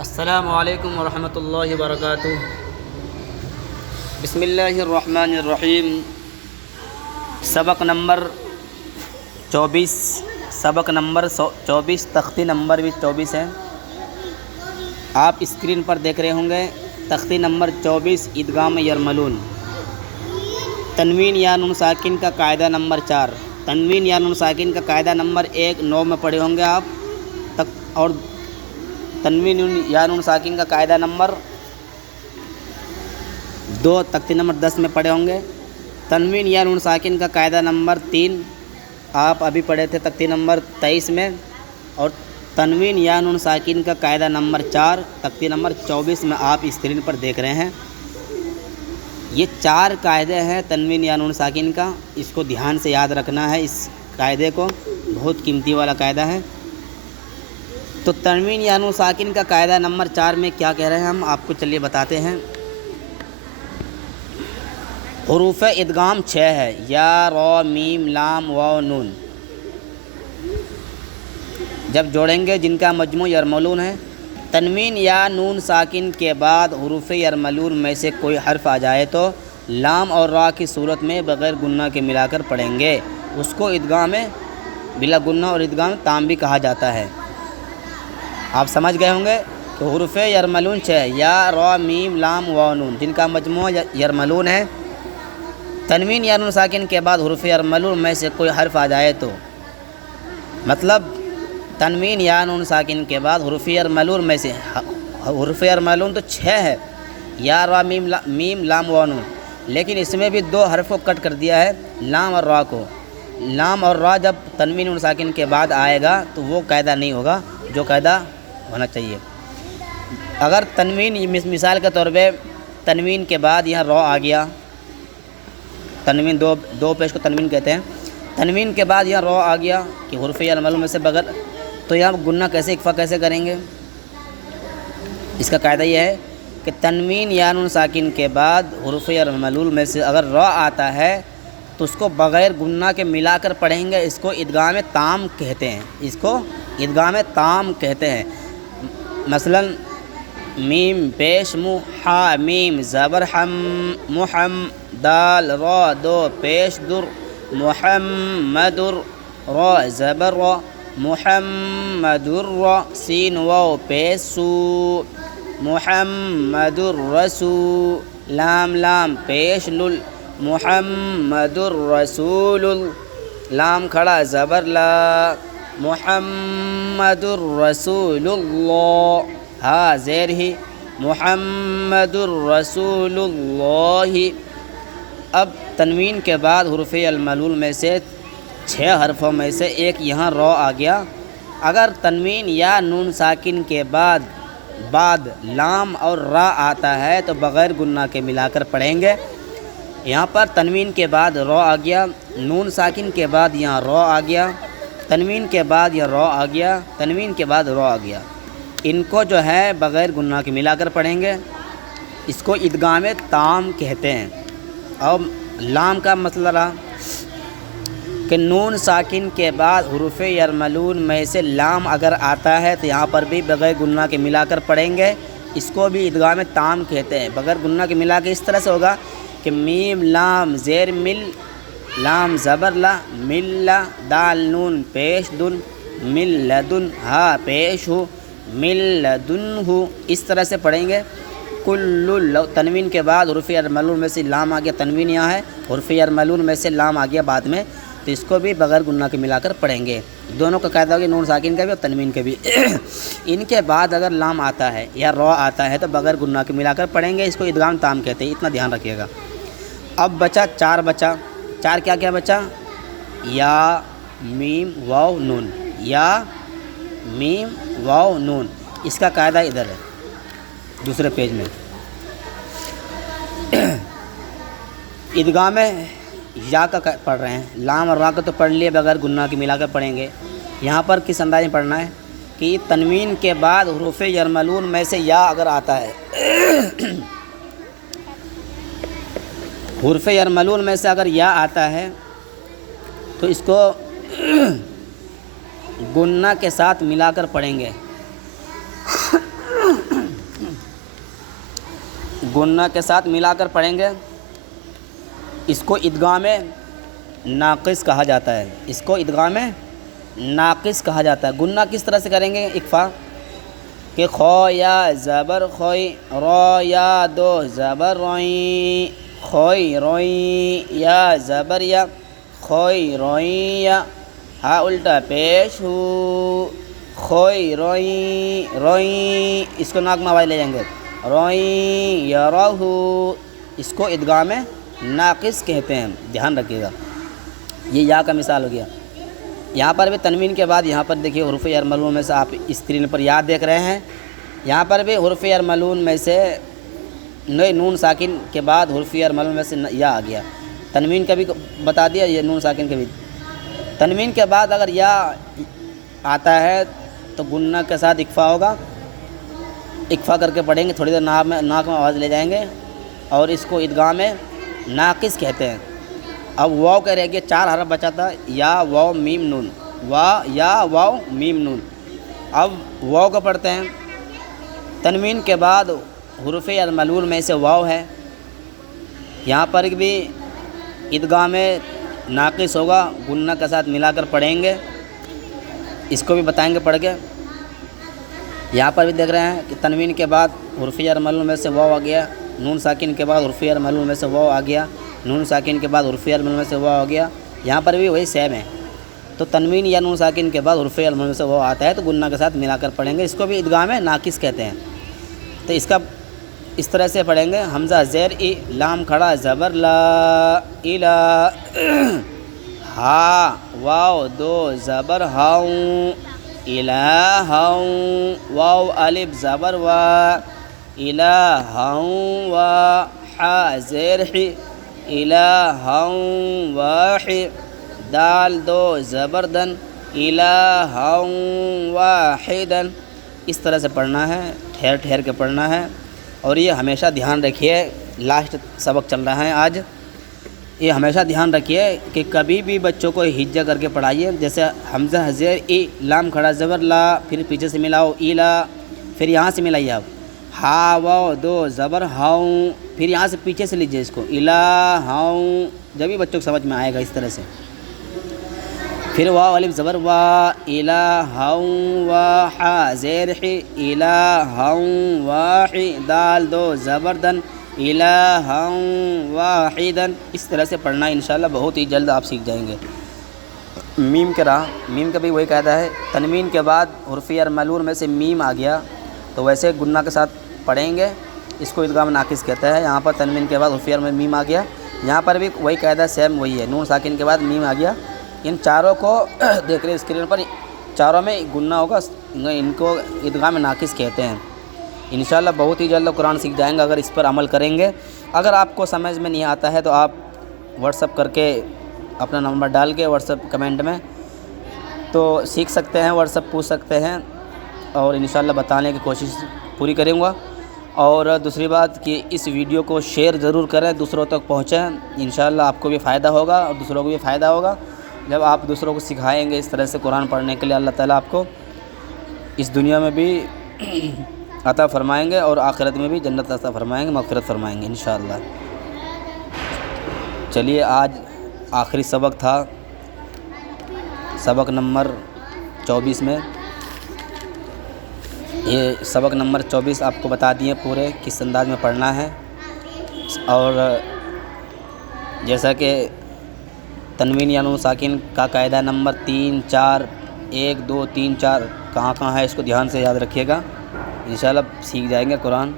السلام علیکم ورحمۃ اللہ وبرکاتہ۔ بسم اللہ الرحمن الرحیم۔ سبق نمبر 24 تختی نمبر بھی 24 ہے۔ آپ اسکرین پر دیکھ رہے ہوں گے تختی نمبر 24 ادغام یرملون۔ تنوین یا نون ساکن کا قاعدہ نمبر 4۔ تنوین یا نون ساکن کا قاعدہ نمبر 1 9 میں پڑھے ہوں گے آپ اور تنوین یا نون ساکن کا قاعدہ نمبر 2 تختی نمبر 10 میں پڑھے ہوں گے۔ تنوین یا نون ساکن کا قاعدہ نمبر 3 آپ ابھی پڑھے تھے تختی نمبر 23 میں، اور تنوین یا نون ساکن کا قاعدہ نمبر 4 تختی نمبر 24 میں آپ اسکرین پر دیکھ رہے ہیں۔ یہ 4 قاعدے ہیں تنوین یا نون ساکن کا، اس کو دھیان سے یاد رکھنا ہے۔ اس قاعدے کو بہت قیمتی والا قاعدہ ہے۔ تو تنوین یا نون ساکن کا قاعدہ نمبر 4 میں کیا کہہ رہے ہیں ہم آپ کو چلیے بتاتے ہیں۔ حروف ادغام 6 ہے، یا را میم لام واو نون۔ جب جوڑیں گے جن کا مجموع یرملون ہے، تنوین یا نون ساکن کے بعد حروف یرملون میں سے کوئی حرف آ جائے تو لام اور را کی صورت میں بغیر گنہ کے ملا کر پڑھیں گے۔ اس کو ادغام بلا گنہ اور ادغام تام بھی کہا جاتا ہے۔ آپ سمجھ گئے ہوں گے کہ حروف یرملون 6 یا را میم لام واو نون جن کا مجموع یرملون ہے، تنوین یا نون ساکن کے بعد حروف یرملون میں سے کوئی حرف آ جائے تو، مطلب تنوین یا نون ساکن کے بعد حروف یرملون میں سے، حروف یرملون تو 6 ہے، یا را میم لام واو نون، لیکن اس میں بھی 2 حرف کو کٹ کر دیا ہے، لام اور را کو۔ لام اور را جب تنوین نون ساکن کے بعد آئے گا تو وہ قاعدہ نہیں ہوگا جو قاعدہ ہونا چاہیے۔ اگر تنوین مثال کے طور پہ تنوین کے بعد یہاں را آ گیا، تنوین دو پیش کو تنوین کہتے ہیں، تنوین کے بعد یہاں را آ گیا کہ حروف یرملون میں سے بغیر، تو یہاں گنہ کیسے اکفا کیسے کریں گے؟ اس کا قاعدہ یہ ہے کہ تنوین یا نون ساکن کے بعد حروف یرملون میں سے اگر را آتا ہے تو اس کو بغیر گنہ کے ملا کر پڑھیں گے۔ اس کو ادغام تام کہتے ہیں، اس کو ادغام تام کہتے ہیں۔ مثلا میم پیش مو، ہا میم زبر حم، محم دال را دو پیش در، محمدر را زبر را، محمدر را سین واو پیش سو، محمدر رسو لام لام پیش لل، محمدر رسول لام کھڑا زبر لا، محمد الرسول اللہ ہا زیر ہی، محمد الرسول اللہ۔ اب تنوین کے بعد حروف یرملون میں سے 6 حرفوں میں سے ایک یہاں را آ گیا۔ اگر تنوین یا نون ساکن کے بعد لام اور را آتا ہے تو بغیر گنہ کے ملا کر پڑھیں گے۔ یہاں پر تنوین کے بعد را آ گیا، نون ساکن کے بعد یہاں را آ گیا، تنوین کے بعد یہ را آ گیا، تنوین کے بعد را آ گیا، ان کو جو ہے بغیر گنہ کے ملا کر پڑھیں گے۔ اس کو ادغام تام کہتے ہیں۔ اور لام کا مسئلہ رہا کہ نون ساکن کے بعد حروف یرملون میں سے لام اگر آتا ہے تو یہاں پر بھی بغیر گنہ کے ملا کر پڑھیں گے۔ اس کو بھی ادغام تام کہتے ہیں۔ بغیر گنہ کے ملا کے اس طرح سے ہوگا کہ میم لام زیر مل، لام زبر لا، مل لا، دال نون پیش دن، مل لدن ہا پیش ہو، مل لدن ہو، اس طرح سے پڑھیں گے۔ کل تنوین کے بعد حروف یرملون میں سے لام آ گیا، تنوین یہاں ہے، حروف یرملون میں سے لام آ گیا بعد میں، تو اس کو بھی بغیر گنہ کے ملا کر پڑھیں گے۔ دونوں کا قاعدہ ہوگا، نون ساکن کا بھی اور تنوین کا بھی۔ ان کے بعد اگر لام آتا ہے یا را آتا ہے تو بغیر گنہ کے ملا کر پڑھیں گے۔ اس کو ادغام تام کہتے ہیں، اتنا دھیان رکھیے گا۔ اب بچا 4 بچا، 4 کیا بچا؟ یا میم واو نون، یا میم واو نون۔ اس کا قاعدہ ادھر ہے دوسرے پیج میں۔ ادغام یا کا پڑھ رہے ہیں، لام اور را کا تو پڑھ لیے، بغیر گنہ کے ملا کر پڑھیں گے۔ یہاں پر کس انداز میں پڑھنا ہے کہ تنوین کے بعد حروف یرملون میں سے یا اگر آتا ہے، حروف یرملون میں سے اگر یا آتا ہے تو اس کو گنہ کے ساتھ ملا کر پڑھیں گے۔ گنہ کے ساتھ ملا کر پڑھیں گے، اس کو ادغام ناقص کہا جاتا ہے، اس کو ادغام ناقص کہا جاتا ہے۔ گنہ کس طرح سے کریں گے اکفا کہ خو یا زبر خوئی، رو یا دو زبر روئیں، خوئی روئیں، یا زبر یا خوئی روئیں، یا ہا الٹا پیش ہو، خوئی روئیں روئیں، اس کو ناک میں آواز لے جائیں گے، روئیں یا رہو، اس کو ادغام ناقص کہتے ہیں، دھیان رکھیے گا۔ یہ یا کا مثال ہو گیا۔ یہاں پر بھی تنوین کے بعد یہاں پر دیکھیے حروف یرملون میں سے آپ اسکرین پر یا دیکھ رہے ہیں، یہاں پر بھی حروف یرملون میں سے نون ساکن کے بعد حروف یرملون میں سے یا آ گیا۔ تنوین کا بھی بتا دیا، یہ نون ساکن کا بھی۔ تنوین کے بعد اگر یا آتا ہے تو گنہ کے ساتھ اکفا ہوگا، اکفا کر کے پڑھیں گے، تھوڑی دیر ناک میں آواز لے جائیں گے، اور اس کو ادغام ناقص کہتے ہیں۔ اب واو کا رہ گیا، 4 حرف بچا تھا، یا واو میم نون، یا واو میم نون۔ اب واو کو پڑھتے ہیں، تنوین کے بعد حروف یرملون میں سے واو ہے، یہاں پر بھی ادغام ناقص ہوگا، گنہ کے ساتھ ملا کر پڑھیں گے، اس کو بھی بتائیں گے پڑھ کے۔ یہاں پر بھی دیکھ رہے ہیں کہ تنوین کے بعد حروف یرملون میں سے واو آ گیا، نون ساکن کے بعد حروف یرملون میں سے واو آ گیا، نون ساکن کے بعد حروف یرملون میں سے واو آ گیا، یہاں پر بھی وہی سیم ہے۔ تو تنوین یا نون ساکن کے بعد حروف یرملون میں سے واو آتا ہے تو گنہ کے ساتھ ملا کر پڑھیں گے، اس کو بھی ادغام ناقص کہتے ہیں۔ تو اس کا اس طرح سے پڑھیں گے، حمزہ زیر ای، لام کھڑا زبر لا، الا، ہا واو دو زبر ہاؤں، الہوں، واو الف زبر وا، الہوں وا، حا زیر حی، الہوں واحد، دال دو زبر دن، الہوں واحدن۔ اس طرح سے پڑھنا ہے، ٹھہر ٹھہر کے پڑھنا ہے، اور یہ ہمیشہ دھیان رکھیے، لاسٹ سبق چل رہا ہے آج، یہ ہمیشہ دھیان رکھیے کہ کبھی بھی بچوں کو ہجا کر کے پڑھائیے، جیسے حمزہ زیر ای، لام کھڑا زبر لا، پھر پیچھے سے ملاؤ ایلا، پھر یہاں سے ملائیے آپ، ہا واو دو زبر ہاؤں، پھر یہاں سے پیچھے سے لیجیے اس کو، الہوں، جب بھی بچوں کو سمجھ میں آئے گا اس طرح سے۔ پھر واو الف زبر وا، الہوں واحا زیر حی، الہوں واحد، دال دو زبر دن، الہوں واحدن۔ اس طرح سے پڑھنا انشاءاللہ بہت ہی جلد آپ سیکھ جائیں گے۔ میم کا رہا، میم کا بھی وہی قاعدہ ہے، تنوین کے بعد حروف یرملون میں سے میم آ گیا تو ویسے گنہ کے ساتھ پڑھیں گے، اس کو ادغام ناقص کہتا ہے۔ یہاں پر تنوین کے بعد حروف یرملون میں میم آ گیا، یہاں پر بھی وہی قاعدہ سیم وہی ہے، نون ساکن کے بعد میم آ گیا۔ ان چاروں کو دیکھ رہے اسکرین پر، چاروں میں گنہ ہوگا، ان کو ادغام ناقص کہتے ہیں۔ انشاءاللہ بہت ہی جلد قرآن سیکھ جائیں گے اگر اس پر عمل کریں گے۔ اگر آپ کو سمجھ میں نہیں آتا ہے تو آپ واٹس اپ کر کے اپنا نمبر ڈال کے واٹس اپ کمنٹ میں تو سیکھ سکتے ہیں، واٹس اپ پوچھ سکتے ہیں، اور انشاءاللہ بتانے کی کوشش پوری کروں گا۔ اور دوسری بات کہ اس ویڈیو کو شیئر ضرور کریں، دوسروں تک پہنچیں، انشاءاللہ آپ کو بھی فائدہ ہوگا اور دوسروں کو بھی فائدہ ہوگا۔ جب آپ دوسروں کو سکھائیں گے اس طرح سے قرآن پڑھنے کے لیے، اللہ تعالیٰ آپ کو اس دنیا میں بھی عطا فرمائیں گے اور آخرت میں بھی جنت عطا فرمائیں گے، مغفرت فرمائیں گے انشاءاللہ۔ چلیے آج آخری سبق تھا، سبق نمبر 24 میں، یہ سبق نمبر 24 آپ کو بتا دیے پورے کس انداز میں پڑھنا ہے، اور جیسا کہ تنوین یا نون ساکن کا قاعدہ نمبر 3 4 1 2 3 4 کہاں کہاں ہے، اس کو دھیان سے یاد رکھیے گا، انشاءاللہ سیکھ جائیں گے قرآن۔